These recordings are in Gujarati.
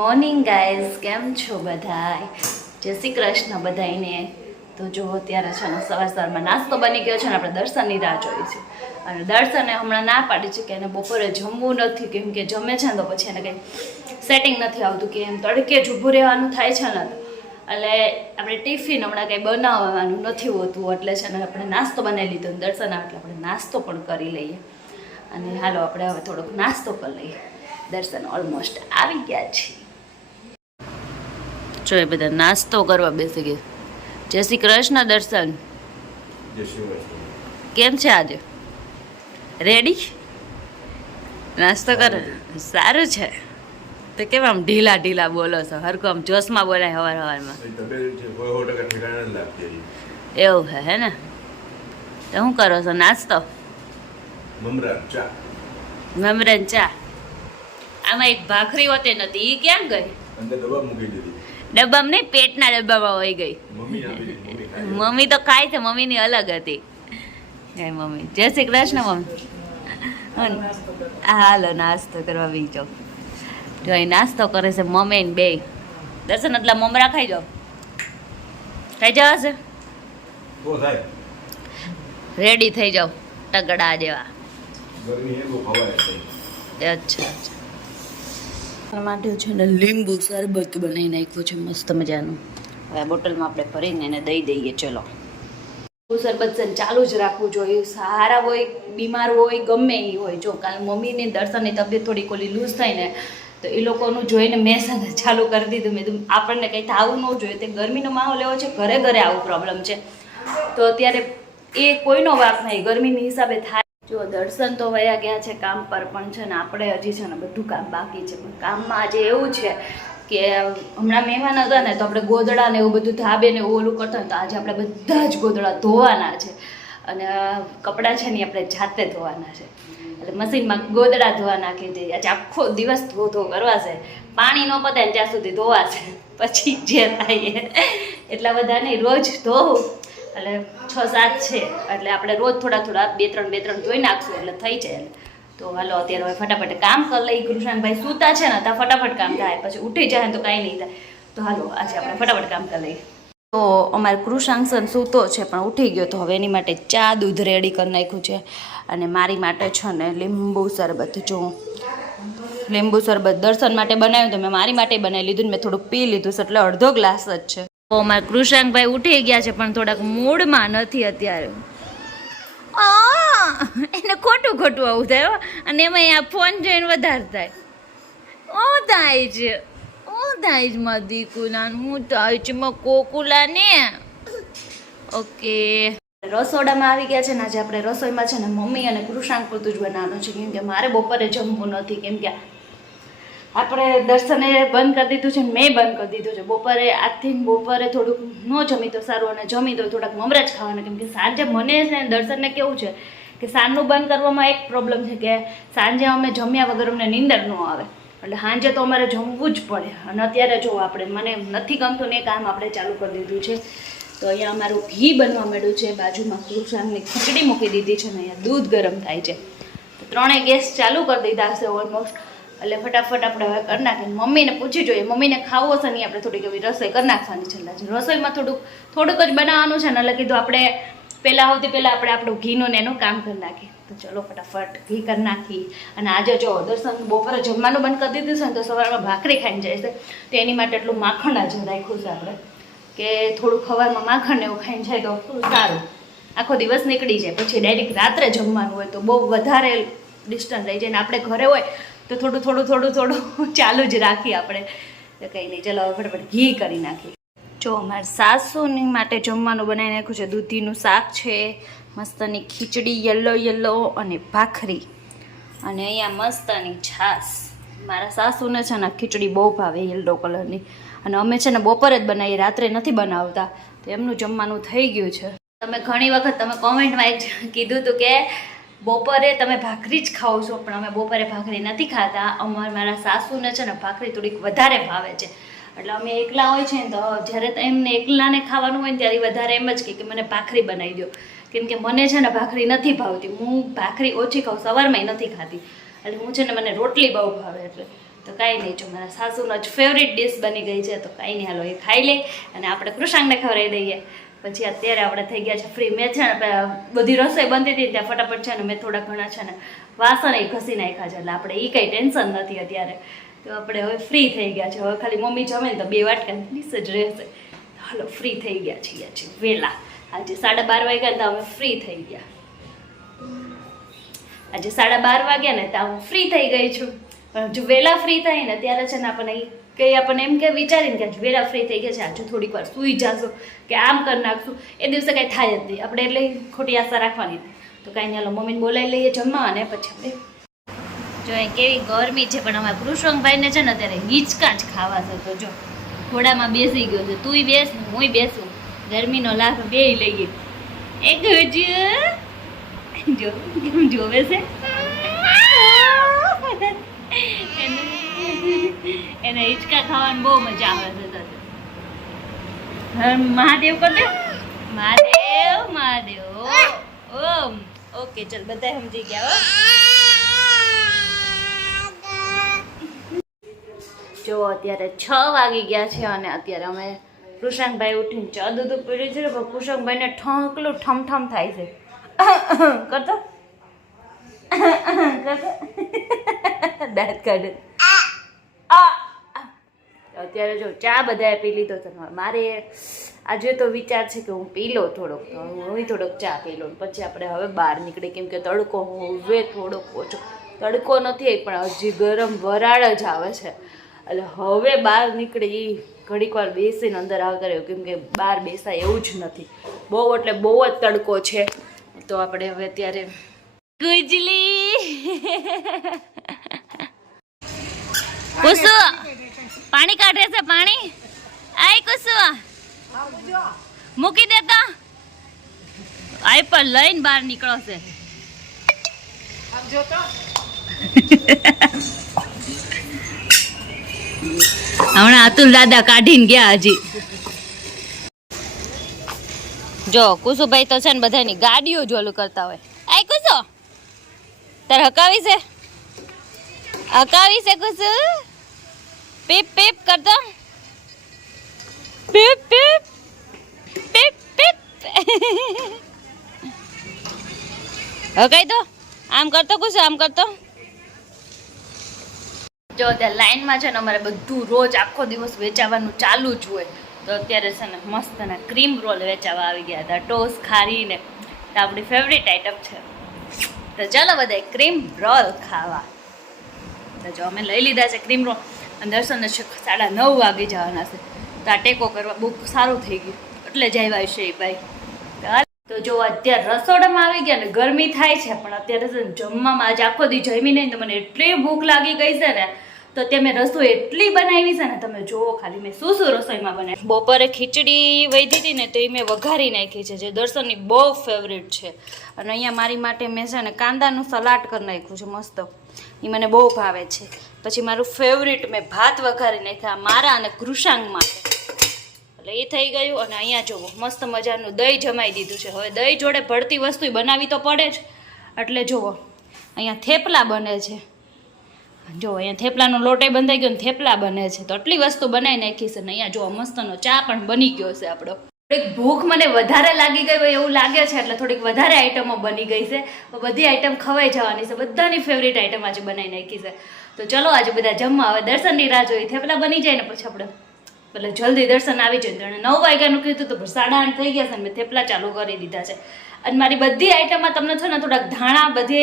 ગાઈઝ, કેમ છો બધાય? જય શ્રી કૃષ્ણ બધાઈને તો જો અત્યારે છે ને સવાર સવારમાં નાસ્તો બની ગયો છે ને, આપણે દર્શનની રાહ જોઈ છે. અને દર્શને હમણાં ના પાડી છે કે એને બપોરે જમવું નથી, કેમ કે જમે છે ને તો પછી એને કંઈ સેટિંગ નથી આવતું, કે એમ તડકે જ ઊભું રહેવાનું થાય છે ને એટલે આપણે ટિફિન હમણાં કંઈ બનાવવાનું નથી હોતું, એટલે છે ને આપણે નાસ્તો બનાવી લીધો દર્શન આવે એટલે આપણે નાસ્તો પણ કરી લઈએ. અને હાલો, આપણે હવે થોડોક નાસ્તો કરી લઈએ. દર્શન ઓલમોસ્ટ આવી ગયા છે જો એ બધા નાસ્તો કરવા બેસી ગયા જય શ્રી કૃષ્ણ દર્શન. કેમ છે આજે? રેડી નાસ્તો કર. સારું. છે. તો કેમ આમ ઢીલા ઢીલા બોલો છો? હરકો આમ જોશમાં બોલાય હવાર હવારમાં. એવું. છે હે ને? તો શું કરો છો? નાસ્તો? મમરા ચા. મમરન ચા. આમાં એક ભાખરી હોતે નથી. એ ક્યાં ગઈ? અંદર દવા મૂકી દીધી. ડબ્બામાં નહીં પેટના ડબ્બામાં વહી ગઈ. મમ્મી તો ખાય છે મમ્મીની અલગ હતી. હે મમ્મી. જય શ્રી કૃષ્ણ મમ્મી. હાલો નાસ્તો કરવા બીજો. જો એ નાસ્તો કરે છે મમ્મી ને બે. દર્શન એટલા મમરા ખાઈ જાઓ. ખાઈ જવાશે રેડી થઈ જાઓ ટગડા જેવા. અચ્છા અચ્છા. માટે છે ને લીંબુ શરબત બનાવી નાખ્યું છે મસ્ત મજાનું. હવે આ બોટલમાં આપણે ભરીને એને દઈ દઈએ ચલો. લીંબુ શરબત છે ચાલુ જ રાખવું જોઈએ. સારા હોય બીમાર હોય ગમે એ હોય. જો કાલ મમ્મીની દર્શનની તબિયત થોડીક ઓલી લૂઝ થાય ને તો એ લોકોનું જોઈને મેં સાથે ચાલુ કરી દીધું. મેં આપણને કંઈ થવું ન જોઈએ. તે ગરમીનો માહોલ એવો છે ઘરે ઘરે આવું પ્રોબ્લેમ છે. તો અત્યારે એ કોઈનો વાક નહીં. ગરમીની હિસાબે થાય જો દર્શન તો વયા ગયા છે કામ પર, પણ છે ને આપણે હજી છે ને બધું કામ બાકી છે. પણ કામમાં આજે એવું છે કે હમણાં મહેમાન હતા ને, તો આપણે ગોદડા ને એવું બધું ધાબે ને એવું ઓલું કરતા તો આજે આપણે બધા જ ગોદડા ધોવાના છે. અને કપડાં છે ને આપણે જાતે ધોવાના છે. એટલે મશીનમાં ગોદડા ધોવા નાખી દઈએ. આજે આખો દિવસ ધો ધો કરવાશે. પાણી ન પતાય ને ત્યાં સુધી ધોવાશે. પછી જે થાય એટલા બધા નહીં રોજ ધોવું. એટલે છ સાત છે. એટલે આપણે રોજ થોડા થોડા બે ત્રણ બે ત્રણ ધોઈ નાખશું એટલે થઈ જાય તો હાલો, અત્યારે હવે ફટાફટ કામ કરી લઈ કૃષ્ણભાઈ સૂતા છે ને ત્યાં ફટાફટ કામ થાય. પછી ઉઠી જાય ને તો કાંઈ નહીં થાય. તો હાલો, આજે આપણે ફટાફટ કામ કરી લઈએ. તો અમારે કૃષાંકસન સૂતો છે, પણ ઉઠી ગયો. તો હવે એની માટે ચા, દૂધ રેડી કરી નાખ્યું છે. અને મારી માટે છે ને, લીંબુ શરબત. જો લીંબુ શરબત દર્શન માટે બનાવ્યું તો મેં મારી માટે બનાવી લીધું ને મેં થોડુંક પી લીધું છે, એટલે અડધો ગ્લાસ જ છે. તો અમારા કૃષાંકભાઈ ઉઠી ગયા છે પણ થોડાક મૂડમાં નથી અત્યારે. એને ખોટું ખોટું આવું થાય અને એમાં આ ફોન જોઈને વધારે થાય. ઓ થાય છે? ઓ થાય છે માં દીકુલા હું થાય છે માં કોકુલા ને ઓકે. રસોડામાં આવી ગયા છે ને આજે આપણે રસોઈમાં છે ને મમ્મી અને કૃષાંક પૂરતું જ બનાવવાનું છે. કેમ કે મારે બપોરે જમવું નથી કેમ કે આપણે દર્શને બંધ કરી દીધું છે, મેં બંધ કરી દીધું છે. બપોરે આજથી બપોરે થોડુંક ન જમી તો સારું અને જમી તો થોડાક મમરા જ ખાવાના. કેમ કે સાંજે મને છે ને દર્શનને કેવું છે કે સાંજનું બંધ કરવામાં એક પ્રોબ્લેમ છે કે સાંજે અમે જમ્યા વગર અમને નીંદર ન આવે. એટલે સાંજે તો અમારે જમવું જ પડે. અને અત્યારે જો આપણે, મને નથી ગમતું ને કામ આપણે ચાલુ કરી દીધું છે. તો અહીંયા અમારું ઘી બનવા માંડ્યું છે. બાજુમાં કૃષાંગની ખીચડી મૂકી દીધી છે ને અહીંયા દૂધ ગરમ થાય છે. ત્રણેય ગેસ ચાલુ કરી દીધા છે ઓલમોસ્ટ એટલે ફટાફટ આપણે હવે કરી નાખીએ. મમ્મીને પૂછી જોઈએ. મમ્મીને ખાવો છે નહીં, આપણે થોડીક એવી રસોઈ કરી નાખવાની છે. રસોઈમાં થોડુંક થોડુંક જ બનાવવાનું છે ને, એટલે કીધું આપણે પહેલાં સૌથી પહેલાં આપણે આપણું ઘીનું ને એનું કામ કરી નાખીએ. તો ચલો ફટાફટ ઘી કરી નાખી અને આજે જો દર્શન બપોરે જમવાનું બંધ કરી દીધું છે ને, તો સવારમાં ભાખરી ખાઈને જાય છે. તો એની માટે એટલું માખણ આજે રાખ્યું છે આપણે. કે થોડું ખવારમાં માખણ એવું ખાઈને જાય તો સારું. આખો દિવસ નીકળી જાય. પછી ડાયરેક્ટ રાત્રે જમવાનું હોય તો બહુ વધારે ડિસ્ટન્સ રહી જાય ને, આપણે ઘરે હોય તો થોડું થોડું થોડું થોડું ચાલુ જ રાખીએ આપણે. તો કંઈ નહીં, ચલો હવે ઘી કરી નાખીએ. જો અમારે સાસુની માટે જમવાનું બનાવી નાખ્યું છે. દૂધીનું શાક છે, મસ્તની ખીચડી, યલો યલો અને ભાખરી. અને અહીંયા મસ્તની છાશ. મારા સાસુને છે ને ખીચડી બહુ ભાવે, યલો કલરની. અને અમે છે ને બપોરે જ બનાવીએ, રાત્રે નથી બનાવતા. તો એમનું જમવાનું થઈ ગયું છે. તમે ઘણી વખત તમે કોમેન્ટમાં એક કીધું હતું કે બપોરે તમે ભાખરી જ ખાઓ છો, પણ અમે બપોરે ભાખરી નથી ખાતા. અમારા મારા સાસુને છે ને ભાખરી થોડીક વધારે ભાવે છે. એટલે અમે એકલા હોય છે ને તો જ્યારે એમને એકલાને ખાવાનું હોય ને ત્યારે વધારે એમ જ કહે કે મને ભાખરી બનાવી દો. કેમ કે મને છે ને ભાખરી નથી ભાવતી. હું ભાખરી ઓછી ખાઉં, સવારમાં નથી ખાતી. એટલે હું છે ને મને રોટલી બહુ ભાવે એટલે. તો કાંઈ નહીં, જો મારા સાસુનો જ ફેવરિટ ડિશ બની ગઈ છે, તો કાંઈ નહીં. હાલો, એ ખાઈ લે અને આપણે કૃષાંગને ખવડાવી દઈએ. પછી અત્યારે આપણે થઈ ગયા છે ફ્રી મેં છે ને બધી રસોઈ બનતી હતી ત્યાં ફટાફટ છે ને, મેં થોડા ઘણા છે ને, વાસણ એ ઘસી નાખ્યા છે. એટલે આપણે એ કંઈ ટેન્શન નથી અત્યારે. તો આપણે હવે ફ્રી થઈ ગયા છે. હવે ખાલી મમ્મી જમે ને તો બે વાટકા ડીશ જ રહેશે. હાલો ફ્રી થઈ ગયા છીએ આજે. વહેલા આજે સાડા બાર વાગ્યા તો અમે ફ્રી થઈ ગયા. આજે સાડા બાર વાગ્યા ને તો હું ફ્રી થઈ ગઈ છું. જો વહેલા ફ્રી થઈ ને, ત્યારે છે ને આપણને કંઈ આપણને એમ કે વિચારીને કે આજે વેરા ફ્રી થઈ ગયા છે આજે થોડીક વાર સૂઈ જાશું, કે આમ કરી નાખશું. એ દિવસે કાંઈ થાય જ નહીં. આપણે એટલે ખોટી આશા રાખવાની તો કાંઈ હાલો, મમ્મીને બોલાવી લઈએ જમવા અને પછી આપણે જો એ કેવી ગરમી છે, પણ અમારા કૃષ્ણભાઈને છે ને અત્યારે હિંચકા જ ખાવા છે. તો જો, ઘોડામાં બેસી ગયો છે. તુંય બેસ હુંય બેસું. ગરમીનો લાભ બે લઈએ. એક જો, કેમ જોવે છે? એને હિંચકા ખાવાની બહુ મજા આવે છે મહાદેવ કરજો મહાદેવ મહાદેવ. ઓમ. ઓકે, ચલ બધા સમજી ગયા જો, અત્યારે છ વાગી ગયા છે અને અત્યારે અમે કૃષાંગભાઈ ઉઠીને ચા દૂધ પીડ્યું છે પણ કૃષાંગભાઈને ઠંકલું ઠમઠમ થાય છે. કરતો? કરતો? દાંત કાઢે. અત્યારે જો ચા બધાએ પી લીધો છે મારે આજે તો વિચાર છે કે હું પી લો થોડોક, તો હું થોડોક ચા પી લઉં. પછી આપણે હવે બહાર નીકળીએ, કેમ કે તડકો હવે થોડોક ઓછો. તડકો નથી પણ હજી ગરમ વરાળ જ આવે છે. એટલે હવે બહાર નીકળી ઘડીક વાર બેસીને અંદર આવતા રહ્યું કેમ કે બહાર બેસાય એવું જ નથી. બહુ એટલે બહુ જ તડકો છે. તો આપણે હવે અત્યારે ગુજલી. કુસુ પાણી કાઢે છે, પાણી? આય કુસુ મૂકી દેતા આય પર લઈને બહાર નીકળો છે. હમણાં અતુલ દાદા કાઢીને ગયા હજી. જો કુસુભાઈ તો છે ને બધાની ગાડીઓ જોલું કરતા હોય. આય કુસુ તારે હકાવી છે? હકાવી છે કુસુ પીપ પીપ કરતો પીપ પીપ. પીપ પીપ. હકાઈ દો. આમ કરતો કુસુ આમ કરતો. જો ત્યાં લાઈનમાં છે ને અમારે બધું રોજ આખો દિવસ વેચાવાનું ચાલુ જ હોય. તો અત્યારે છે ને મસ્ત ક્રીમ રોલ વેચાવા આવી ગયા હતા. ટોસ ખારીને તો આપણી ફેવરેટ આઈટમ છે. તો ચાલો બધા ક્રીમ રોલ ખાવા. તો જો અમે લઈ લીધા છે ક્રીમ રોલ અને દર્શન સાડા નવ વાગે જવાના છે. તો આ ટેકો કરવા બહુ સારું થઈ ગયું. એટલે જ છે એ ભાઈ. તો જો અત્યારે રસોડામાં આવી ગયા ને ગરમી થાય છે, પણ અત્યારે જમવામાં આજે આખો દી જમી નહીં તો મને એટલી ભૂખ લાગી ગઈ છે ને, તો ત્યાં મેં રસોઈ એટલી બનાવી છે ને, તમે જુઓ ખાલી મેં શું શું રસોઈમાં બનાવી. બપોરે ખીચડી વધી હતી ને તો એ મેં વઘારી નાખી છે, જે દર્શનની બહુ ફેવરેટ છે. અને અહીંયા મારી માટે મેં છે ને કાંદાનું સલાડ કરી નાખ્યું છે, મસ્ત. એ મને બહુ ભાવે છે. પછી મારું ફેવરેટ મેં ભાત વઘારી નાખ્યા મારા અને કૃષાંગ માટે. એટલે એ થઈ ગયું અને અહીંયા જુઓ મસ્ત મજાનું દહીં જમાઈ દીધું છે. હવે દહીં જોડે ભળતી વસ્તુ બનાવી તો પડે જ. એટલે જુઓ અહીંયા થેપલા બને છે. જો, અહીંયા થેપલાનો લોટે બંધાઈ ગયો ને થેપલા બને છે. તો આટલી વસ્તુ બનાવી નાખી છે અહીંયા જો મસ્તનો ચા પણ બની ગયો છે આપણો. થોડીક ભૂખ મને વધારે લાગી ગઈ હોય એવું લાગે છે, એટલે થોડીક વધારે આઈટમો બની ગઈ છે. બધી આઈટમ ખવાઈ જવાની છે, બધાની ફેવરેટ આઈટમ આજે બનાવી નાખી છે. તો ચલો આજે બધા જમવા હવે દર્શનની રાહ જોઈ. થેપલા બની જાય ને પછી આપણે. એટલે જલ્દી દર્શન આવી જાય. તેણે નવ વાગ્યાનું કીધું તો સાડા આઠ થઈ ગયા છે મેં થેપલા ચાલુ કરી દીધા છે. અને મારી બધી આઈટમમાં તમને છે ને થોડાક ધાણા, બધે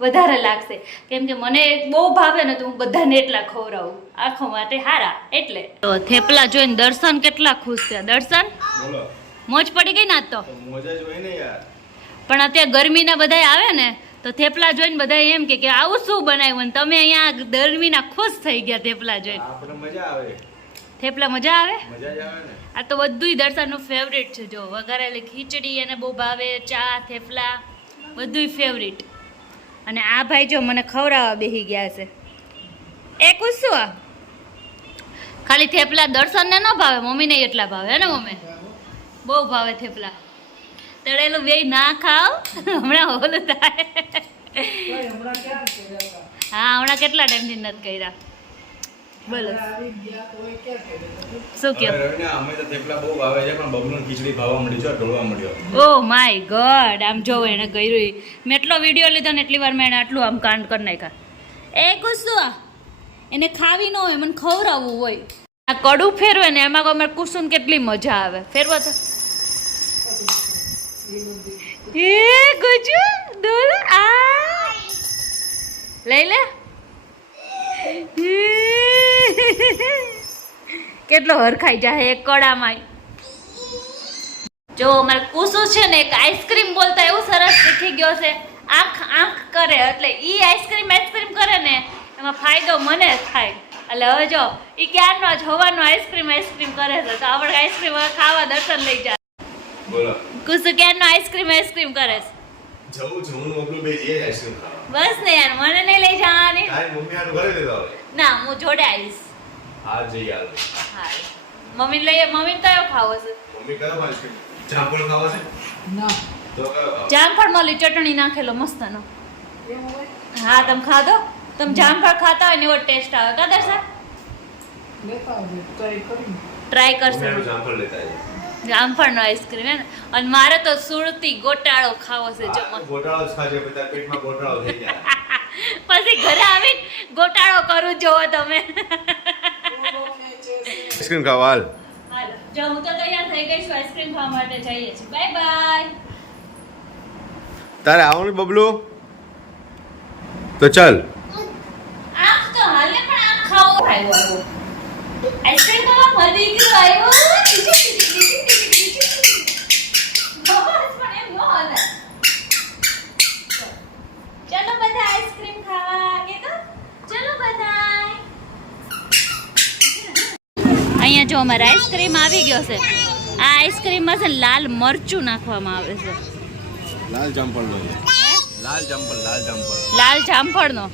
વધારે લાગશે. કેમ કે મને બહુ ભાવે ને તો હું બધાને એટલા ખવડાવું. આખો માટે હારા એટલે. તો થેપલા જોઈને દર્શન કેટલા ખુશ છે દર્શન? મોજ પડી ગઈ ને આજ તો? પણ અત્યારે ગરમીના બધા આવે ને તો થેપલા જોઈને બધા એમ કે કે આવું શું બનાવ્યું? તમે અહીંયા ગરમીના ખુશ થઈ ગયા થેપલા જોઈને. મજા આવે. થેપલા મજા આવે? આ તો બધુંય દર્શનનું ફેવરેટ છે. જો વઘારેલી ખીચડી એને બહુ ભાવે ચા થેપલા બધુંય ફેવરેટ અને આ ભાઈ જો મને ખવડાવવા બેસી ગયા છે. એ કુશું ખાલી થેપલા દર્શનને ન ભાવે મમ્મીને એટલા ભાવે હે ને મમ્મી? બહુ ભાવે થેપલા. તળેલું બે ના ખાવ હમણાં ઓલું થાય. હા હમણાં કેટલા ટાઈમથી નથી કર્યા. બોલો. શું હવે અમે તો થેપલા બહુ ભાવે છે પણ બબલુને ખીચડી ભાવવા મળી છે ઢોળવા મળ્યો. ઓ માય ગોડ આમ જો એને કર્યું મેં એટલો વિડિયો લીધો ને એટલી વાર મેં એને આટલું આમ કાંડ કરી નાખ્યા. એ ગુસ્સો એને ખાવી ન હોય મને ખવડાવવું હોય. આ કડું ફેરવે ને એમાં અમે કુસુમ કેટલી મજા આવે. ફેરવો તો. એ ગુજુ દોલ આ. લઈ લે. કેટલો હરખાઈ જાય એક કડામાં જો અમારે કુસુ છે ને એક આઈસ્ક્રીમ બોલતા એવું સરસ શીખી ગયો છે. આંખ આંખ કરે એટલે ઈ આઈસ્ક્રીમ આઈસ્ક્રીમ કરે ને એમાં ફાયદો મને થાય. એટલે હવે જો ઈ ક્યારનો જ હવાનો આઈસ્ક્રીમ આઈસ્ક્રીમ કરે છે તો આપણે આઈસ્ક્રીમ હવે ખાવા દર્શન લઈ જાય બોલો. કુસુ ક્યારનો આઈસ્ક્રીમ આઈસ્ક્રીમ કરે છે? જવું જવું ને બે જે આઈસ્ક્રીમ ખાવા. બસ ને યાર મને નહીં લઈ જવાની. તારી મમ્મી આનું ઘરે લીધો આવે. ના હું જોડે આવીશ. હા જઈ હાલ હા મમ્મી લઈએ મમ્મી કયો ખાવો છે? મમ્મી કયો આઈસ્ક્રીમ જામફળ ખાવો છે? તો કયો જામફળ મળી ચટણી નાખેલો મસ્તનો. હા તમે ખાધો? તમે જામફળ ખાતા હોય ને એવો ટેસ્ટ આવે. કાદર દર્શા ટ્રાય કરશે. જામફળ લેતા આવીએ. જામફળનો આઈસ્ક્રીમ હે ને અને મારે તો સુરતી ગોટાળો ખાવો છે જો. ગોટાળો ખાજે પછી પેટમાં ગોટાળો થઈ જાય. પછી ઘરે આવીને ગોટાળો કરું જોવો તમે. આઈસ્ક્રીમ ખાવા હાલ. હાલો જો હું તો તૈયાર થઈ ગઈ છું આઈસ્ક્રીમ ખાવા માટે જઈએ છીએ. Bye bye. તારે આવવાનું બબલુ? તો ચાલ. આમ તો હાલે પણ આમ ખાવો આવ્યો આવ્યો આઈસ્ક્રીમ ખાવા મળી ગયું આવ્યો બસ પણ એમ ન હાલે ચલો બધા આઈસ્ક્રીમ ખાવા કે તો ચલો બધા જો અમારે આઈસ્ક્રીમ આવી ગયો છે. આ આઈસ્ક્રીમમાં છે લાલ મરચું નાખવામાં આવે છે. લાલ જામફળ નો લાલ જામફળ લાલ જામફળ. લાલ જામફળનો?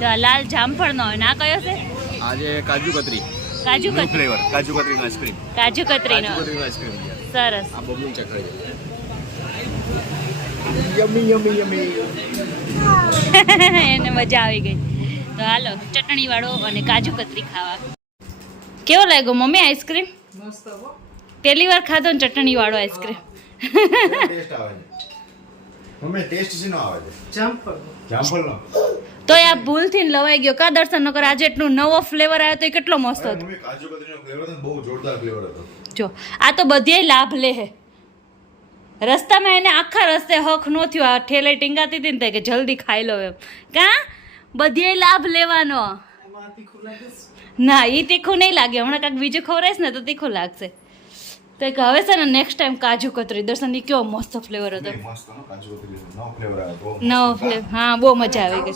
જો લાલ જામફળનો ને કયો છે? આજે કાજુ કતરી. કાજુ કતરી ફ્લેવર કાજુ કતરીનો આઈસ્ક્રીમ કાજુ કતરીનો. કાજુ આઈસ્ક્રીમ સરસ. આ બબલું ચખાઈ યમી યમી યમી એને મજા આવી ગઈ. તો હાલો ચટણી વાળો અને કાજુ કતરી ખાવા. કેવો લાગ્યો? Mummy ice cream? પહેલી વાર ખાધો ને ચટણી વાળો આઈસ્ક્રીમ. ટેસ્ટ આવે છે. મમ્મી ટેસ્ટ શેનો આવે છે? જામફળનો. તો આ ભૂલથી લવાઈ ગયો. કા દર્શન નકર આજે એટલું નવો ફ્લેવર આવ્યો તો એ કેટલો મસ્ત હતો. મમ્મી કાજુ કતરીનો ફ્લેવર હતો ને બહુ જોરદાર ફ્લેવર હતો. જો આ તો બધે લાભ લે હે. રસ્તામાં એને આખા રસ્તે હક નો થયો. આ ઠેલે ટીંગાતી હતી ને કે જલ્દી ખાઈ લો એમ. કા? બધે લાભ લેવાનો. ના એ તીખું નહીં લાગે. હમણાં કાંઈક બીજું ખવડાવીશ ને તો તીખું લાગશે. તો એક હવે છે ને નેક્સ્ટ ટાઈમ કાજુ કતરી. દર્શનની કેવો મસ્ત ફ્લેવર હતો. નવો ફ્લેવર હા બહુ મજા આવી ગઈ.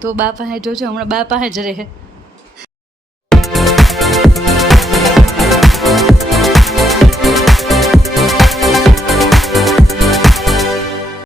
તો બા પાસે જોજો હમણાં બા પાસે જ રહે.